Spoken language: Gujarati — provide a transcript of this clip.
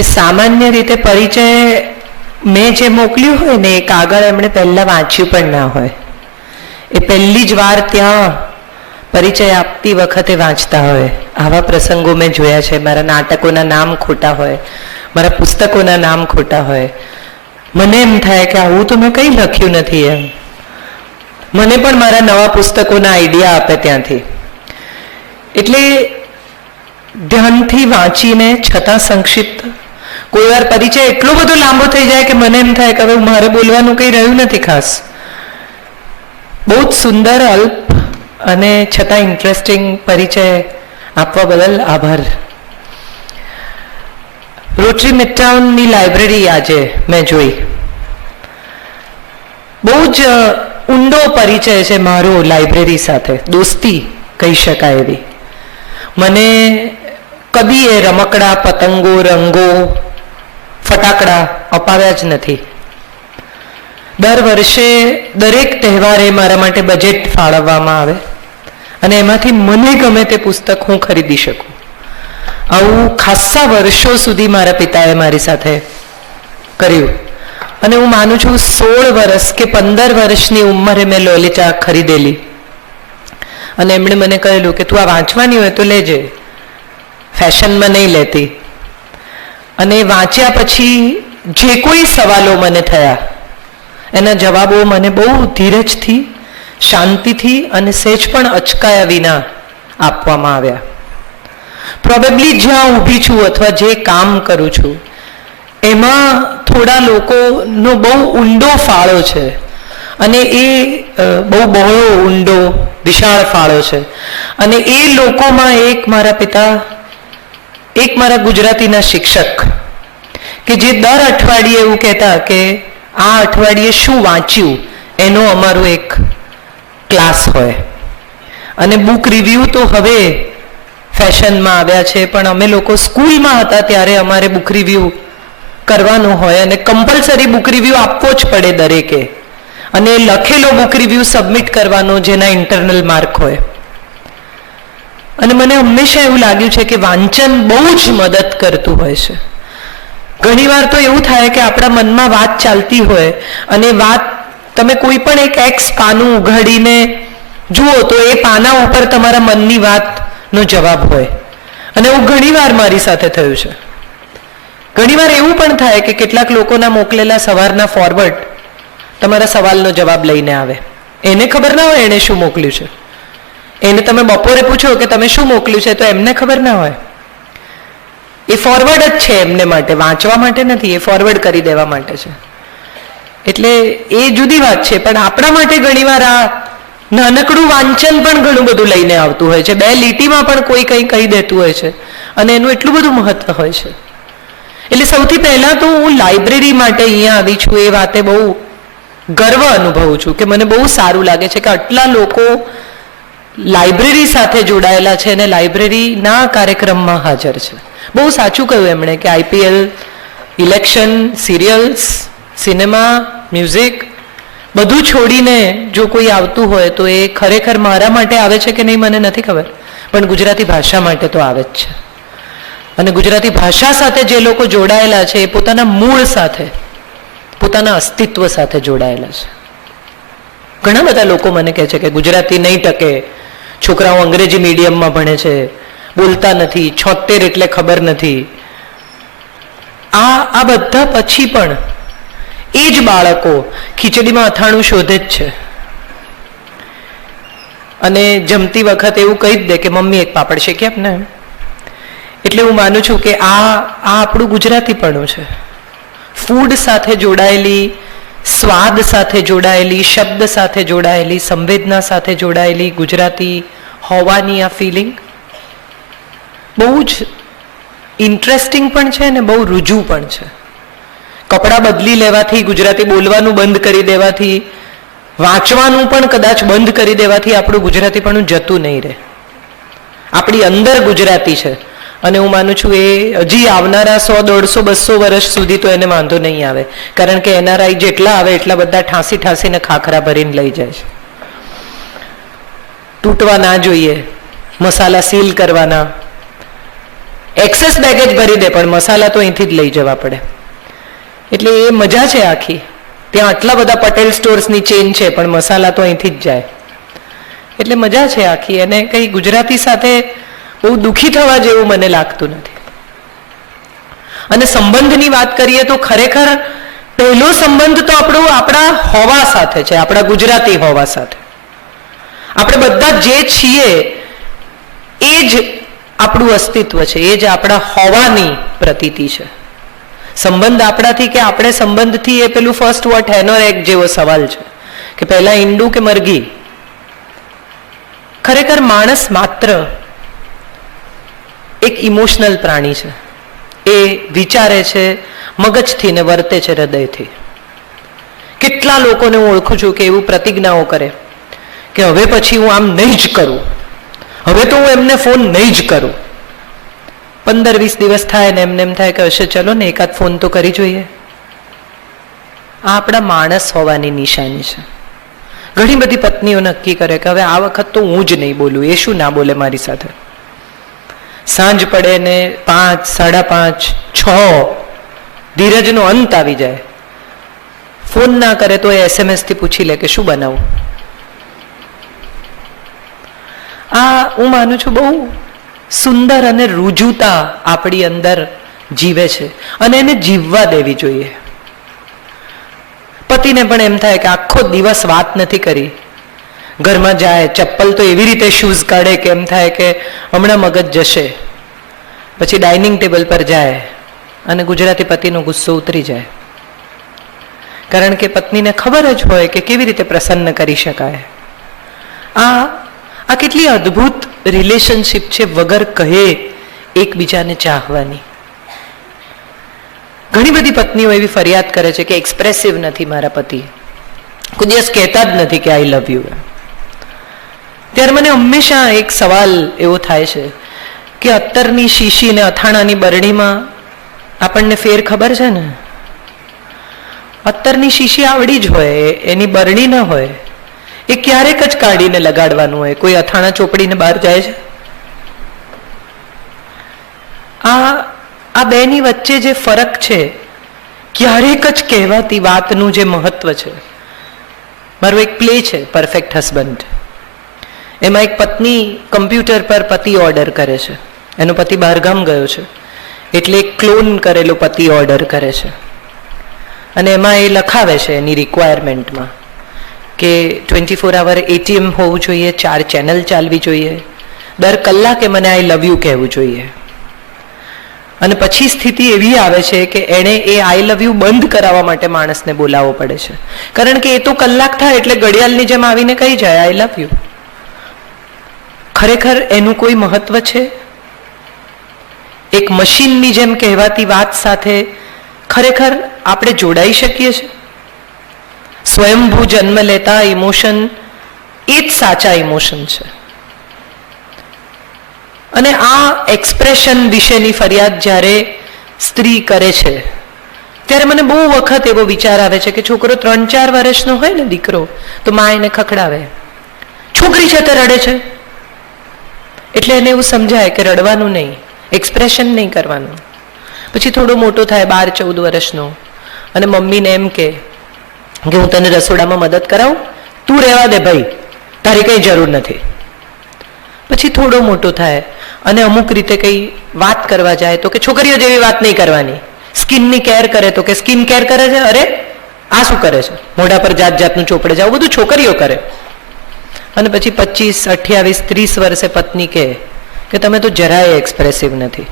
કે સામાન્ય રીતે પરિચય મેં જે મોકલ્યું હોય ને એ કાગળ એમણે પહેલાં વાંચ્યું પણ ના હોય, એ પહેલી જ વાર ત્યાં પરિચય આપતી વખતે વાંચતા હોય. આવા પ્રસંગો મેં જોયા છે. મારા નાટકોના નામ ખોટા હોય, મારા પુસ્તકોના નામ ખોટા હોય. મને એમ થાય કે આવું તો મેં કંઈ લખ્યું નથી એમ. મને પણ મારા નવા પુસ્તકોના આઈડિયા આપે ત્યાંથી. એટલે ધ્યાનથી વાંચીને છતાં સંક્ષિપ્ત. કોઈ વાર પરિચય એટલો બધો લાંબો થઈ જાય કે મને એમ થાય કે હવે મારે બોલવાનું કંઈ રહ્યું નથી ખાસ. બહુ જ સુંદર, અલ્પ અને છતાં ઇન્ટરેસ્ટિંગ પરિચય આપવા બદલ આભાર. રોટરી મિડટાઉનની લાઇબ્રેરી આજે મેં જોઈ. બહુ જ ઊંડો પરિચય છે મારો લાઇબ્રેરી સાથે, દોસ્તી કહી શકાય એવી. મને કદી એ રમકડા, પતંગો, રંગો, ફટાકડા અપાવ્યા જ નથી. દર વર્ષે દરેક તહેવારે મારા માટે બજેટ ફાળવવામાં આવે અને એમાંથી મને ગમે તે પુસ્તક હું ખરીદી શકું. આવું ખાસ્સા વર્ષો સુધી મારા પિતાએ મારી સાથે કર્યું. અને હું માનું છું 16 વર્ષ કે 15 વર્ષની ઉંમરે મેં લોલીચા ખરીદેલી અને એમણે મને કહેલું કે તું આ વાંચવાની હોય તો લેજે, ફેશનમાં નહીં લેતી. અને વાંચ્યા પછી જે કોઈ સવાલો મને થયા એના જવાબો મને બહુ ધીરજથી, શાંતિથી અને સહેજ પણ અચકાયા વિના આપવામાં આવ્યા. પ્રોબેબલી જ્યાં ઊભી છું અથવા જે કામ કરું છું એમાં થોડા લોકોનો બહુ ઊંડો ફાળો છે અને એ બહુ બહોળો, ઊંડો, વિશાળ ફાળો છે. અને એ લોકોમાં એક મારા પિતા, એક મારા ગુજરાતીના શિક્ષક કે જે દર અઠવાડિયે એવું કહેતા કે આ અઠવાડિયે શું વાંચ્યું એનો અમારો એક ક્લાસ હોય. અને બુક રિવ્યૂ તો હવે ફેશનમાં આવ્યા છે, પણ અમે લોકો સ્કૂલમાં હતા ત્યારે અમારે બુક રિવ્યૂ કરવાનું હોય અને કમ્પલસરી બુક રિવ્યૂ આપવો જ પડે દરેકે. અને લખેલો બુક રિવ્યૂ સબમિટ કરવાનો જેના ઇન્ટરનલ માર્ક હોય. અને મને હંમેશા એવું લાગ્યું છે કે વાંચન બહુ જ મદદ કરતું હોય છે. ઘણીવાર તો એવું થાય કે આપણા મનમાં વાત ચાલતી હોય અને વાત તમે કોઈ પણ એક એક્સ પાનું ઉઘાડીને જુઓ તો એ પાના ઉપર તમારા મનની વાતનો જવાબ હોય. અને એવું ઘણીવાર મારી સાથે થયું છે. ઘણીવાર એવું પણ થાય કે કેટલાક લોકોના મોકલેલા સવારના ફોરવર્ડ તમારા સવાલનો જવાબ લઈને આવે. એને ખબર ના હોય એણે શું મોકલ્યું છે. એને તમે બપોરે પૂછો કે તમે શું મોકલ્યું છે તો એમને ખબર ના હોય. એ ફોરવર્ડ જ છે એમને માટે, વાંચવા માટે નથી, એ ફોરવર્ડ કરી દેવા માટે છે. એટલે એ જુદી વાત છે. પણ આપણા માટે ઘણીવાર આ નાનકડું વાંચન પણ ઘણું બધું લઈને આવતું હોય છે. 2 લીટીમાં પણ કોઈ કંઈ કહી દેતું હોય છે અને એનું એટલું બધું મહત્વ હોય છે. એટલે સૌથી પહેલાં તો હું લાઇબ્રેરી માટે અહીંયા આવી છું એ વાતે બહુ ગર્વ અનુભવું છું કે મને બહુ સારું લાગે છે કે આટલા લોકો લાઇબ્રેરી સાથે જોડાયેલા છે અને લાઇબ્રેરીના કાર્યક્રમમાં હાજર છે. બહુ સાચું કહ્યું એમણે કે IPL, election, serials, cinema, music બધું છોડીને જો કોઈ આવતું હોય તો એ ખરેખર મારા માટે આવે છે કે નહીં મને નથી ખબર, પણ ગુજરાતી ભાષા માટે તો આવે જ છે. અને ગુજરાતી ભાષા સાથે જે લોકો જોડાયેલા છે એ પોતાના મૂળ સાથે, પોતાના અસ્તિત્વ સાથે જોડાયેલા છે. ઘણા બધા લોકો મને કહે છે કે ગુજરાતી નહીં ટકે, છોકરાઓ અંગ્રેજી મીડિયમમાં ભણે છે, બોલતા નથી, 76 એટલે ખબર નથી. આ બધા પછી પણ એ જ બાળકો ખીચડીમાં અથાણું શોધે જ છે અને જમતી વખત એવું કહી જ દે કે મમ્મી એક પાપડ શેકી આપ ને. એટલે હું માનું છું કે આ આપણું ગુજરાતીપણું છે. ફૂડ સાથે જોડાયેલી, સ્વાદ સાથે જોડાયેલી, શબ્દ સાથે જોડાયેલી, સંવેદના સાથે જોડાયેલી ગુજરાતી હોવાની આ ફિલિંગ બહુ જ ઇન્ટરેસ્ટિંગ પણ છે અને બહુ રુજુ પણ છે. કપડાં બદલી લેવાથી, ગુજરાતી બોલવાનું બંધ કરી દેવાથી, વાંચવાનું પણ કદાચ બંધ કરી દેવાથી આપણું ગુજરાતીપણું જતું નહીં રહે. આપણી અંદર ગુજરાતી છે અને હું માનું છું એ હજી આવનારા 100, 150, 200 વર્ષ સુધી તો એને વાંધો નહીં આવે, કારણ કે NRI જેટલા આવે એટલા બધા ઠાંસીને ખાખરા ભરીને લઈ જાય છે. તૂટવા ના જોઈએ, મસાલા સીલ કરવાના, એક્સેસ બેગેજ ભરી દે પણ મસાલા તો અહીંથી જ લઈ જવા પડે. એટલે એ મજા છે આખી. ત્યાં આટલા બધા પટેલ સ્ટોર્સની ચેન છે પણ મસાલા તો અહીંથી જ જાય. એટલે મજા છે આખી. અને કંઈ ગુજરાતી સાથે બહુ દુઃખી થવા જેવું મને લાગતું નથી. અને સંબંધની વાત કરીએ તો ખરેખર પહેલો સંબંધ તો આપણા હોવા સાથે છે, આપણા ગુજરાતી હોવા સાથે. આપણે બધા જે છીએ એ જ આપણું અસ્તિત્વ છે, એ જ આપણા હોવાની પ્રતીતિ છે. સંબંધ આપણાથી કે આપણે સંબંધથી, એ પેલું ફર્સ્ટ વોટ હેનોર એગ જેવો સવાલ છે કે પહેલા ઈંડું કે મરઘી. ખરેખર માણસ માત્ર એક ઇમોશનલ પ્રાણી છે. એ વિચારે છે મગજથી ને વર્તે છે હૃદયથી. કેટલા લોકોને હું ઓળખું છું કે એવું પ્રતિજ્ઞાઓ કરે કે હવે પછી હું આમ નહીં જ કરું, હવે તો હું એમને ફોન નહીં જ કરું. 15-20 દિવસ થાય ને એમને એમ થાય કે હશે ચલો ને એકાદ ફોન તો કરી જોઈએ. આ આપણા માણસ હોવાની નિશાની છે. ઘણી બધી પત્નીઓ નક્કી કરે કે હવે આ વખત તો હું જ નહીં બોલું, એ શું ના બોલે મારી સાથે. સાંજ પડે ને 5, 5:30, 6 ધીરજનો અંત આવી જાય. ફોન ના કરે તો એ SMS થી પૂછી લે કે શું બનાવું. આ હું માનું છું બહુ સુંદર અને રુજુતા આપણી અંદર જીવે છે અને એને જીવવા દેવી જોઈએ. પતિને પણ એમ થાય કે આખો દિવસ વાત નથી કરી, ઘરમાં જાય ચપ્પલ તો એવી રીતે શૂઝ કાઢે કે એમ થાય કે હમણાં મગજ જશે. પછી ડાઇનિંગ ટેબલ પર જાય અને ગુજરાતી પતિનો ગુસ્સો ઉતરી જાય, કારણ કે પત્નીને ખબર જ હોય કે કેવી રીતે પ્રસન્ન કરી શકાય. આ કેટલી અદ્ભુત રિલેશનશિપ છે વગર કહે એકબીજાને ચાહવાની. ઘણી બધી પત્નીઓ એવી ફરિયાદ કરે છે કે એક્સપ્રેસિવ નથી મારા પતિ, કોઈ દિવસ કહેતા જ નથી કે આઈ લવ યુ. ત્યારે મને હંમેશા એક સવાલ એવો થાય છે કે અત્તરની શીશી ને અથાણાની બરણીમાં આપણને ફેર ખબર છે ને? અત્તરની શીશી આવડી જ હોય, એની બરણી ન હોય. એ ક્યારેક જ કાઢીને લગાડવાનું હોય. કોઈ અથાણા ચોપડીને બહાર જાય છે? આ બેની વચ્ચે જે ફરક છે, ક્યારેક જ કહેવાતી વાતનું જે મહત્વ છે. મારો એક પ્લે છે પરફેક્ટ હસબન્ડ. એમાં એક પત્ની કમ્પ્યુટર પર પતિ ઓર્ડર કરે છે. એનો પતિ બહારગામ ગયો છે એટલે એક ક્લોન કરેલો પતિ ઓર્ડર કરે છે અને એમાં એ લખાવે છે એની રિક્વાયરમેન્ટમાં કે 24 અવર ATM હોવું જોઈએ, 4 ચેનલ ચાલવી જોઈએ, દર કલાકે મને આઈ લવ યુ કહેવું જોઈએ. અને પછી સ્થિતિ એવી આવે છે કે એણે એ આઈ લવ યુ બંધ કરાવવા માટે માણસને બોલાવવો પડે છે, કારણ કે એ તો કલાક થાય એટલે ઘડિયાળની જેમ આવીને કહી જાય આઈ લવ યુ. ખરેખર એનું કોઈ મહત્વ છે? એક મશીનની જેમ કહેવાતી વાત સાથે ખરેખર આપણે જોડાઈ શકીએ છીએ? સ્વયંભૂ જન્મ લેતા ઇમોશન એ જ સાચા ઇમોશન છે. અને આ એક્સપ્રેશન વિશેની ફરિયાદ જ્યારે સ્ત્રી કરે છે ત્યારે મને બહુ વખત એવો વિચાર આવે છે કે છોકરો 3-4 વર્ષનો હોય ને, દીકરો, તો મા એને ખખડાવે, છોકરી છે તે રડે છે એટલે એને એવું સમજાય કે રડવાનું નહીં, એક્સપ્રેશન નહીં કરવાનું. પછી થોડો મોટો થાય 12-14 વર્ષનો અને મમ્મીને એમ કે હું તને રસોડામાં મદદ કરાવું, તું રહેવા દે ભાઈ, તારી કંઈ જરૂર નથી. પછી થોડો મોટો થાય અને અમુક રીતે કંઈ વાત કરવા જાય તો કે છોકરીઓ જેવી વાત નહીં કરવાની. સ્કિનની કેર કરે તો કે સ્કિન કેર કરે છે, અરે આ શું કરે છે, મોઢા પર જાત જાતનું ચોપડે જાવ, બધું છોકરીઓ કરે. અને પછી 25, 28, 30 વર્ષે પત્ની કે તમે તો જરાય એક્સપ્રેસિવ નથી.